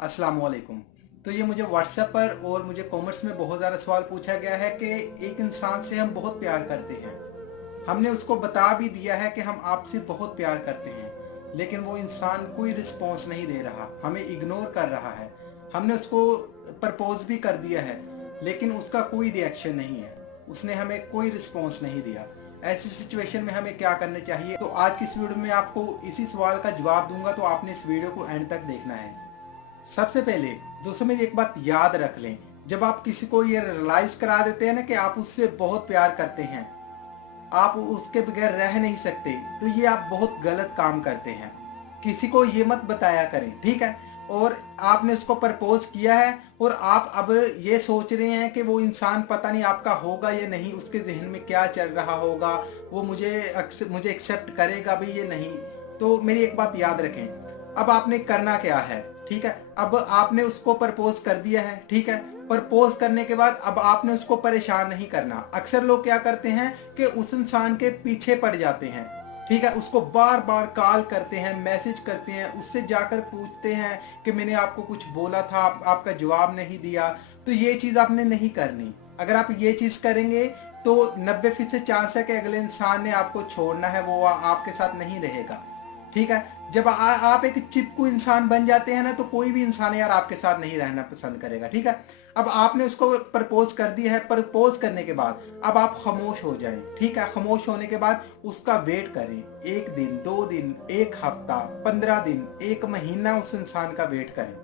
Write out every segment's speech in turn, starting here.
अस्सलाम वालेकुम। तो ये मुझे व्हाट्सएप पर और मुझे कमेंट्स में बहुत ज़्यादा सवाल पूछा गया है कि एक इंसान से हम बहुत प्यार करते हैं, हमने उसको बता भी दिया है कि हम आपसे बहुत प्यार करते हैं, लेकिन वो इंसान कोई रिस्पॉन्स नहीं दे रहा, हमें इग्नोर कर रहा है। हमने उसको प्रपोज भी कर दिया है, लेकिन उसका कोई रिएक्शन नहीं है, उसने हमें कोई रिस्पॉन्स नहीं दिया। ऐसी सिचुएशन में हमें क्या करना चाहिए? तो आज की इस वीडियो में आपको इसी सवाल का जवाब दूंगा, तो आपने इस वीडियो को एंड तक देखना है। सबसे पहले दोस्तों मेरी एक बात याद रख लें, जब आप किसी को ये रियलाइज करा देते हैं ना कि आप उससे बहुत प्यार करते हैं, आप उसके बगैर रह नहीं सकते, तो ये आप बहुत गलत काम करते हैं। किसी को ये मत बताया करें, ठीक है? और आपने उसको प्रपोज किया है और आप अब ये सोच रहे हैं कि वो इंसान पता नहीं आपका होगा या नहीं, उसके जहन में क्या चल रहा होगा, वो मुझे एक्सेप्ट करेगा भी ये नहीं। तो मेरी एक बात याद रखें, अब आपने करना क्या है, ठीक है? अब आपने उसको प्रपोज कर दिया है, ठीक है? प्रपोज करने के बाद अब आपने उसको परेशान नहीं करना। अक्सर लोग क्या करते हैं कि उस इंसान के पीछे पड़ जाते हैं, ठीक है? उसको बार बार कॉल करते हैं, मैसेज करते हैं, उससे जाकर पूछते हैं कि मैंने आपको कुछ बोला था, आपका जवाब नहीं दिया। तो ये चीज़ आपने नहीं करनी। अगर आप ये चीज़ करेंगे तो 90% चांस है कि अगले इंसान ने आपको छोड़ना है, वो आपके साथ नहीं रहेगा, ठीक है? जब आप एक चिपकू इंसान बन जाते हैं ना, तो कोई भी इंसान यार आपके साथ नहीं रहना पसंद करेगा, ठीक है? अब आपने उसको प्रपोज कर दिया है, प्रपोज करने के बाद अब आप खामोश हो जाएं, ठीक है? खामोश होने के बाद उसका वेट करें, 1 दिन, 2 दिन, 1 हफ्ता, 15 दिन, 1 महीना उस इंसान का वेट करें।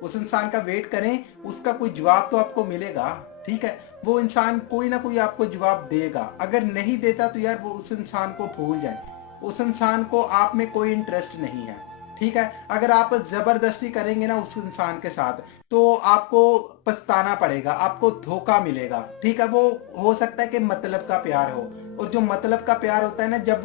उस इंसान का वेट करें, उसका कोई जवाब तो आपको मिलेगा, ठीक है? वो इंसान कोई ना कोई आपको जवाब देगा। अगर नहीं देता तो यार वो उस इंसान को भूल जाए, उस इंसान को आप में कोई इंटरेस्ट नहीं है, ठीक है? अगर आप ज़बरदस्ती करेंगे ना उस इंसान के साथ, तो आपको पछताना पड़ेगा, आपको धोखा मिलेगा, ठीक है? वो हो सकता है कि मतलब का प्यार हो, और जो मतलब का प्यार होता है ना, जब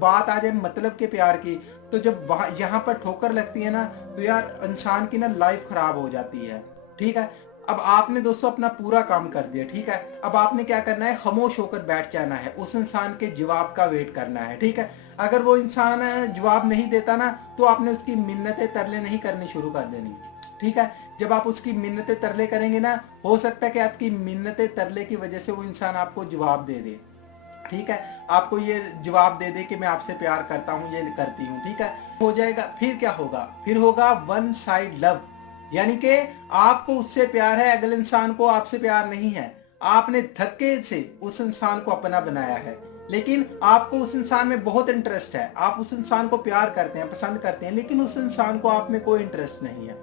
बात आ जाए मतलब के प्यार की, तो जब वहाँ यहाँ पर ठोकर लगती है ना, तो यार इंसान की ना लाइफ खराब हो जाती है, ठीक है? अब आपने दोस्तों अपना पूरा काम कर दिया, ठीक है? अब आपने क्या करना है? खामोश होकर बैठ जाना है, उस इंसान के जवाब का वेट करना है, ठीक है? अगर वो इंसान जवाब नहीं देता ना, तो आपने उसकी मिन्नतें तरले नहीं करनी शुरू कर देनी, ठीक है? जब आप उसकी मिन्नतें तरले करेंगे ना, हो सकता है कि आपकी मिन्नतें तरले की वजह से वो इंसान आपको जवाब दे दे, ठीक है? आपको ये जवाब दे दे कि मैं आपसे प्यार करता हूँ, ये करती हूँ, ठीक है? हो जाएगा, फिर क्या होगा? फिर होगा वन साइड लव, यानी कि आपको उससे प्यार है, अगले इंसान को आपसे प्यार नहीं है। आपने धक्के से उस इंसान को अपना बनाया है, लेकिन आपको उस इंसान में बहुत इंटरेस्ट है, आप उस इंसान को प्यार करते हैं, पसंद करते हैं, लेकिन उस इंसान को आप में कोई इंटरेस्ट नहीं है,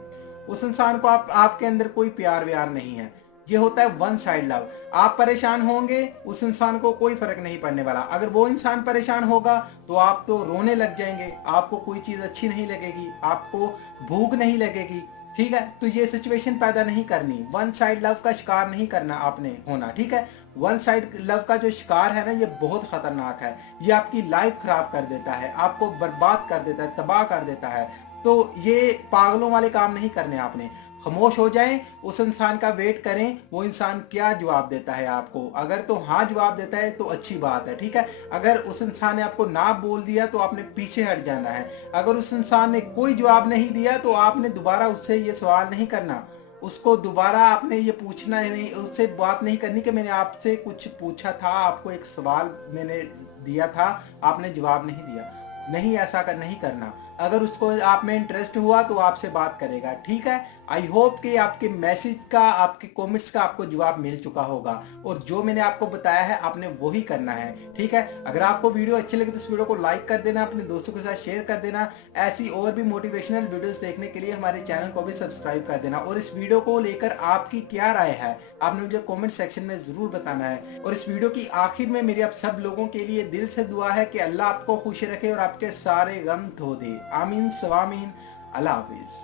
उस इंसान को आपके अंदर कोई प्यार व्यार नहीं है। ये होता है वन साइड लव। आप परेशान होंगे, उस इंसान को कोई फर्क नहीं पड़ने वाला। अगर वो इंसान परेशान होगा तो आप तो रोने लग जाएंगे, आपको कोई चीज अच्छी नहीं लगेगी, आपको भूख नहीं लगेगी, ठीक है? तो ये सिचुएशन पैदा नहीं करनी, वन साइड लव का शिकार नहीं करना आपने होना, ठीक है? वन साइड लव का जो शिकार है ना, ये बहुत खतरनाक है, ये आपकी लाइफ खराब कर देता है, आपको बर्बाद कर देता है, तबाह कर देता है। तो ये पागलों वाले काम नहीं करने आपने। खामोश हो जाएं, उस इंसान का वेट करें, वो इंसान क्या जवाब देता है आपको। अगर तो हाँ जवाब देता है तो अच्छी बात है, ठीक है? अगर उस इंसान ने आपको ना बोल दिया तो आपने पीछे हट जाना है। अगर उस इंसान ने कोई जवाब नहीं दिया तो आपने दोबारा उससे ये सवाल नहीं करना, उसको दोबारा आपने ये पूछना नहीं, उससे बात नहीं करनी कि मैंने आपसे कुछ पूछा था, आपको एक सवाल मैंने दिया था, आपने जवाब नहीं दिया। नहीं, ऐसा नहीं करना। अगर उसको आप में इंटरेस्ट हुआ तो आपसे बात करेगा, ठीक है? आई होप कि आपके मैसेज का, आपके कमेंट्स का आपको जवाब मिल चुका होगा, और जो मैंने आपको बताया है आपने वही करना है, ठीक है? अगर आपको वीडियो अच्छी लगे तो इस वीडियो को लाइक कर देना, अपने दोस्तों के साथ शेयर कर देना। ऐसी और भी मोटिवेशनल वीडियोस देखने के लिए हमारे चैनल को भी सब्सक्राइब कर देना, और इस वीडियो को लेकर आपकी क्या राय है आपने मुझे कमेंट सेक्शन में जरूर बताना है। और इस वीडियो की आखिर में मेरी आप सब लोगों के लिए दिल से दुआ है कि अल्लाह आपको खुश रखे और आपके सारे गम धो दे। आमीन सवामीन। अल्लाह हाफिज।